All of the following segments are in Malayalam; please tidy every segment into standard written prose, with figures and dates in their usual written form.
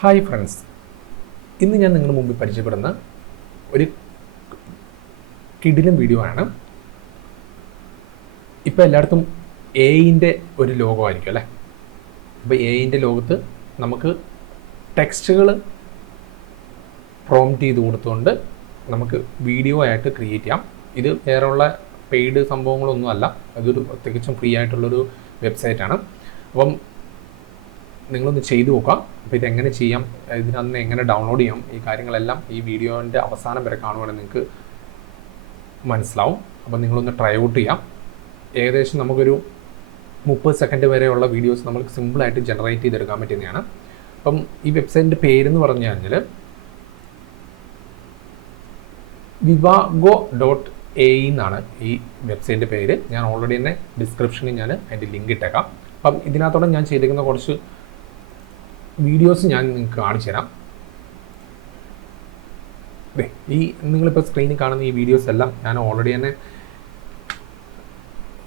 ഹായ് ഫ്രണ്ട്സ്, ഇന്ന് ഞാൻ നിങ്ങളുടെ മുമ്പിൽ പരിചയപ്പെടുന്ന ഒരു കിടിലൻ വീഡിയോ ആണ്. ഇപ്പോൾ എല്ലായിടത്തും എഐൻ്റെ ഒരു ലോകമായിരിക്കും അല്ലേ. അപ്പോൾ എഐൻ്റെ ലോകത്ത് നമുക്ക് ടെക്സ്റ്റുകൾ പ്രോംപ്റ്റ് ചെയ്ത് കൊടുത്തുകൊണ്ട് നമുക്ക് വീഡിയോ ആയിട്ട് ക്രിയേറ്റ് ചെയ്യാം. ഇത് വേറെയുള്ള പെയ്ഡ് സംഭവങ്ങളൊന്നും അല്ല, അതൊരു തികച്ചും ഫ്രീ ആയിട്ടുള്ളൊരു വെബ്സൈറ്റാണ്. അപ്പം നിങ്ങളൊന്ന് ചെയ്തു നോക്കാം. അപ്പോൾ ഇതെങ്ങനെ ചെയ്യാം, ഇതിനന്ന് എങ്ങനെ ഡൗൺലോഡ് ചെയ്യാം, ഈ കാര്യങ്ങളെല്ലാം ഈ വീഡിയോൻ്റെ അവസാനം വരെ കാണുവാണെങ്കിൽ നിങ്ങൾക്ക് മനസ്സിലാവും. അപ്പോൾ നിങ്ങളൊന്ന് ട്രൈ ഔട്ട് ചെയ്യാം. ഏകദേശം നമുക്കൊരു 30 സെക്കൻഡ് വരെയുള്ള വീഡിയോസ് നമുക്ക് സിമ്പിളായിട്ട് ജനറേറ്റ് ചെയ്തെടുക്കാൻ പറ്റുന്നതാണ്. അപ്പം ഈ വെബ്സൈറ്റിൻ്റെ പേരെന്ന് പറഞ്ഞു കഴിഞ്ഞാൽ vivago.ai എന്നാണ് ഈ വെബ്സൈറ്റിൻ്റെ പേര്. ഞാൻ ഓൾറെഡി തന്നെ ഡിസ്ക്രിപ്ഷനിൽ ഞാൻ അതിൻ്റെ ലിങ്ക് ഇട്ടേക്കാം. അപ്പം ഇതിനകത്തോടെ ഞാൻ ചെയ്തിരിക്കുന്ന കുറച്ച് വീഡിയോസ് ഞാൻ നിങ്ങൾക്ക് കാണിച്ചു തരാം. ഈ നിങ്ങളിപ്പോൾ സ്ക്രീനിൽ കാണുന്ന ഈ വീഡിയോസ് എല്ലാം ഞാൻ ഓൾറെഡി തന്നെ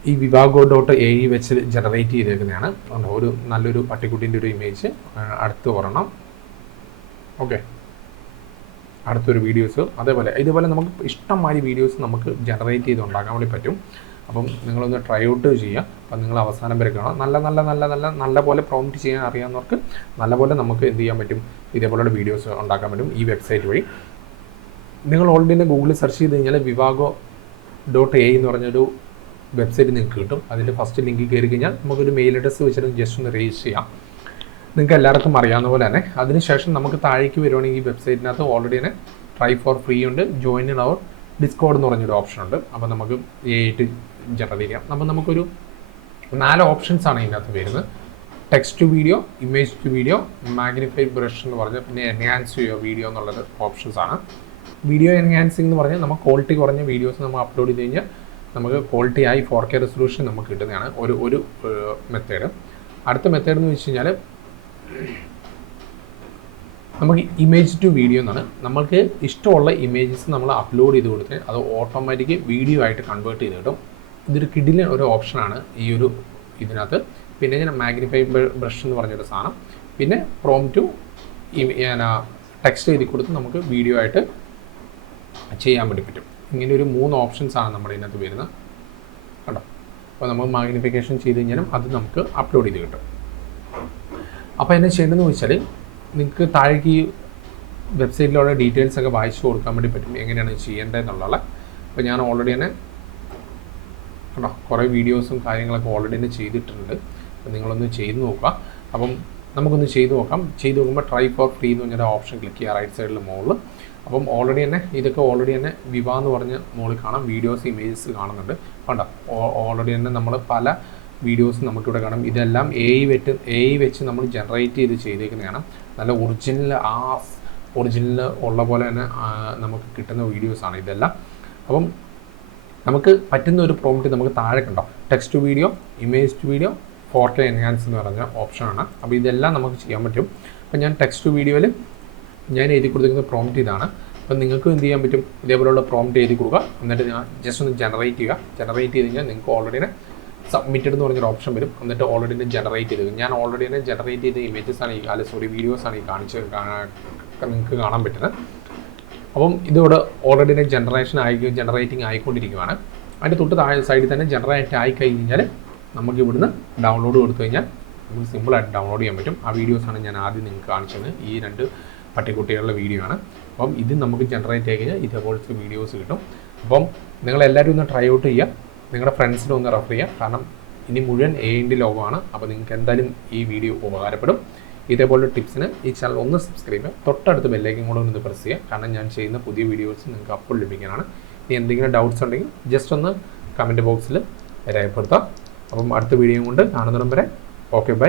ഈ vivago.ai വെച്ച് ജനറേറ്റ് ചെയ്തേക്കുന്നതാണ്. ഒരു നല്ലൊരു പട്ടിക്കുട്ടീൻ്റെ ഒരു ഇമേജ് അടുത്ത് ഒരെണ്ണം, ഓക്കെ, അടുത്തൊരു വീഡിയോസ്, ഇതുപോലെ നമുക്ക് ഇഷ്ടംമാതിരി വീഡിയോസ് നമുക്ക് ജനറേറ്റ് ചെയ്ത് ഉണ്ടാക്കാൻ വേണ്ടി പറ്റും. അപ്പം നിങ്ങളൊന്ന് ട്രൈ ഔട്ട് ചെയ്യുക. അപ്പം നിങ്ങൾ അവസാനം വരെ കാണാം. നല്ല പോലെ പ്രോംപ്റ്റ് ചെയ്യാൻ അറിയാവുന്നവർക്ക് നല്ലപോലെ നമുക്ക് എന്ത് ചെയ്യാൻ പറ്റും, ഇതേപോലെയുള്ള വീഡിയോസ് ഉണ്ടാക്കാൻ പറ്റും ഈ വെബ്സൈറ്റ് വഴി. നിങ്ങൾ ഓൾറെഡി തന്നെ ഗൂഗിളിൽ സെർച്ച് ചെയ്ത് കഴിഞ്ഞാൽ vivago.ai എന്ന് പറഞ്ഞൊരു വെബ്സൈറ്റ് നിങ്ങൾക്ക് കിട്ടും. അതിൻ്റെ ഫസ്റ്റ് ലിങ്കിൽ കയറി കഴിഞ്ഞാൽ നമുക്കൊരു മെയിൽ അഡ്രസ്സ് വെച്ചിട്ട് ജസ്റ്റ് ഒന്ന് രജിസ്റ്റർ ചെയ്യാം. നിങ്ങൾക്ക് എല്ലാവർക്കും അറിയാവുന്ന പോലെ തന്നെ. അതിനുശേഷം നമുക്ക് താഴേക്ക് വരുവാണെങ്കിൽ ഈ വെബ്സൈറ്റിനകത്ത് ഓൾറെഡി തന്നെ ട്രൈ ഫോർ ഫ്രീ ഉണ്ട്, ജോയിൻ ഇൻ അവർ ഡിസ്കോഡ് എന്ന് പറഞ്ഞൊരു ഓപ്ഷൻ ഉണ്ട്. അപ്പോൾ നമുക്ക് AI ജനറേറ്റ് ചെയ്യാം. അപ്പോൾ നമുക്കൊരു 4 ഓപ്ഷൻസ് ആണ് ഇതിനകത്ത് വരുന്നത്. Text to video, image to video, magnified brush എന്ന് പറഞ്ഞാൽ പിന്നെ എൻഹാൻസ് ചെയ്യുക വീഡിയോ എന്നുള്ളത് ഓപ്ഷൻസ് ആണ്. വീഡിയോ എൻഹാൻസിംഗ് എന്ന് പറഞ്ഞാൽ നമുക്ക് ക്വാളിറ്റി കുറഞ്ഞ വീഡിയോസ് നമ്മൾ അപ്ലോഡ് ചെയ്ത് കഴിഞ്ഞാൽ നമുക്ക് ക്വാളിറ്റി ആയി 4K റെസൊല്യൂഷൻ നമുക്ക് കിട്ടുന്നതാണ് ഒരു മെത്തേഡ്. അടുത്ത മെത്തേഡ് എന്ന് വെച്ച് കഴിഞ്ഞാൽ നമുക്ക് ഇമേജ് ടു വീഡിയോ എന്നാണ്. നമുക്ക് ഇഷ്ടമുള്ള ഇമേജസ് നമ്മൾ അപ്ലോഡ് ചെയ്ത് കൊടുത്ത് അത് ഓട്ടോമാറ്റിക് വീഡിയോ ആയിട്ട് കൺവേർട്ട് ചെയ്ത് കിട്ടും. ഇതൊരു കിടിലൻ ഒരു ഓപ്ഷനാണ് ഈ ഒരു ഇതിനകത്ത്. പിന്നെ ഞാൻ മാഗ്നിഫൈ ബ്രഷ് എന്ന് പറഞ്ഞൊരു സാധനം, പിന്നെ പ്രോംപ്റ്റ് ടെക്സ്റ്റ് എഴുതി കൊടുത്ത് നമുക്ക് വീഡിയോ ആയിട്ട് ചെയ്യാൻ വേണ്ടി പറ്റും. ഇങ്ങനെ ഒരു 3 ഓപ്ഷൻസാണ് നമ്മുടെ ഇതിനകത്ത് വരുന്നത് കേട്ടോ. അപ്പോൾ നമ്മൾ മാഗ്നിഫിക്കേഷൻ ചെയ്ത് കഴിഞ്ഞാലും അത് നമുക്ക് അപ്ലോഡ് ചെയ്ത് കിട്ടും. അപ്പോൾ എന്നെ ചെയ്യേണ്ടതെന്ന് വെച്ചാൽ നിങ്ങൾക്ക് താഴേക്ക് ഈ വെബ്സൈറ്റിലുള്ള ഡീറ്റെയിൽസ് ഒക്കെ വായിച്ചു കൊടുക്കാൻ വേണ്ടി പറ്റും, എങ്ങനെയാണ് ചെയ്യേണ്ടതെന്നുള്ള. അപ്പോൾ ഞാൻ ഓൾറെഡി തന്നെ കേട്ടോ കുറേ വീഡിയോസും കാര്യങ്ങളൊക്കെ ഓൾറെഡി തന്നെ ചെയ്തിട്ടുണ്ട്. അപ്പോൾ നിങ്ങളൊന്ന് ചെയ്ത് നോക്കുക. അപ്പം നമുക്കൊന്ന് ചെയ്ത് നോക്കാം. ചെയ്ത് നോക്കുമ്പോൾ ട്രൈ ഫോർ ഫ്രീ എന്ന് പറഞ്ഞൊരു ഓപ്ഷൻ ക്ലിക്ക് ചെയ്യുക റൈറ്റ് സൈഡിൽ മുകളിൽ. അപ്പം ഓൾറെഡി തന്നെ ഇതൊക്കെ ഓൾറെഡി തന്നെ വിവ എന്ന് പറഞ്ഞ മുകളിൽ കാണാം, വീഡിയോസ് ഇമേജസ് കാണുന്നുണ്ട്. കണ്ടോ, ഓൾറെഡി തന്നെ നമ്മൾ പല വീഡിയോസ് നമുക്കിവിടെ കാണാം. ഇതെല്ലാം AI വെച്ച് നമ്മൾ ജനറേറ്റ് ചെയ്തേക്കുന്നതാണ്. നല്ല ഒറിജിനൽ ഉള്ള പോലെ തന്നെ നമുക്ക് കിട്ടുന്ന വീഡിയോസാണ് ഇതെല്ലാം. അപ്പം നമുക്ക് പറ്റുന്ന ഒരു പ്രോംപ്റ്റ് നമുക്ക് താഴെ കണ്ടോ, text to video, image to video, 4K enhance എന്ന് പറഞ്ഞ ഓപ്ഷനാണ്. അപ്പോൾ ഇതെല്ലാം നമുക്ക് ചെയ്യാൻ പറ്റും. അപ്പോൾ ഞാൻ ടെക്സ്റ്റ് ടു വീഡിയോയിൽ ഞാൻ എഴുതി കൊടുത്തിരിക്കുന്ന പ്രോംപ്റ്റ് ഇതാണ്. അപ്പോൾ നിങ്ങൾക്ക് എന്ത് ചെയ്യാൻ പറ്റും, ഇതേപോലെയുള്ള പ്രോംപ്റ്റ് എഴുതി കൊടുക്കുക. എന്നിട്ട് ഞാൻ ജസ്റ്റ് ഒന്ന് ജനറേറ്റ് ചെയ്ത് കഴിഞ്ഞാൽ നിങ്ങൾക്ക് ഓൾറെഡി തന്നെ സബ്മിറ്റഡ് എന്ന് പറഞ്ഞൊരു ഓപ്ഷൻ വരും. എന്നിട്ട് ഓൾറെഡി തന്നെ ജനറേറ്റ് ചെയ്ത് ഞാൻ ഓൾറെഡി തന്നെ ജനറേറ്റ് ചെയ്ത ഇമേജസാണ് വീഡിയോസാണ് ഈ നിങ്ങൾക്ക് കാണാൻ പറ്റുന്നത്. അപ്പം ഇതോടെ ഓൾറെഡി തന്നെ ജനറേറ്റിംഗ് ആയിക്കൊണ്ടിരിക്കുകയാണ്. അതിൻ്റെ തൊട്ട് താഴെ സൈഡിൽ തന്നെ ജനറേറ്റ് ആയി കഴിഞ്ഞാൽ നമുക്ക് ഇവിടുന്ന് ഡൗൺലോഡ് കൊടുത്തു കഴിഞ്ഞാൽ നമുക്ക് സിമ്പിളായിട്ട് ഡൗൺലോഡ് ചെയ്യാൻ പറ്റും. ആ വീഡിയോസാണ് ഞാൻ ആദ്യം നിങ്ങൾക്ക് കാണിച്ചത്. ഈ 2 പട്ടിക്കുട്ടികളുടെ വീഡിയോ ആണ്. അപ്പം ഇത് നമുക്ക് ജനറേറ്റ് ആയി കഴിഞ്ഞാൽ ഇതേപോലത്തെ വീഡിയോസ് കിട്ടും. അപ്പം നിങ്ങളെല്ലാവരും ഒന്ന് ട്രൈ ഔട്ട് ചെയ്യുക, നിങ്ങളുടെ ഫ്രണ്ട്സിനെ ഒന്ന് റെഫർ ചെയ്യുക. കാരണം ഇനി മുഴുവൻ AI ലോകമാണ്. അപ്പോൾ നിങ്ങൾക്ക് എന്തായാലും ഈ വീഡിയോ ഉപകാരപ്പെടും. ഇതേപോലുള്ള ടിപ്സിന് ഈ ചാനൽ ഒന്ന് സബ്സ്ക്രൈബ് ചെയ്യുക, തൊട്ടടുത്ത് ബെല്ലൈക്കൻ കൂടെ ഒന്ന് പ്രസ് ചെയ്യുക. കാരണം ഞാൻ ചെയ്യുന്ന പുതിയ വീഡിയോസ് നിങ്ങൾക്ക് അപ്പോൾ ലഭിക്കാനാണ്. ഇനി എന്തെങ്കിലും ഡൗട്ട്സ് ഉണ്ടെങ്കിൽ ജസ്റ്റ് ഒന്ന് കമൻറ്റ് ബോക്സിൽ രേഖപ്പെടുത്താം. അപ്പം അടുത്ത വീഡിയോ കൊണ്ട് കാണുന്നിടം വരെ ഓക്കെ, ബൈ.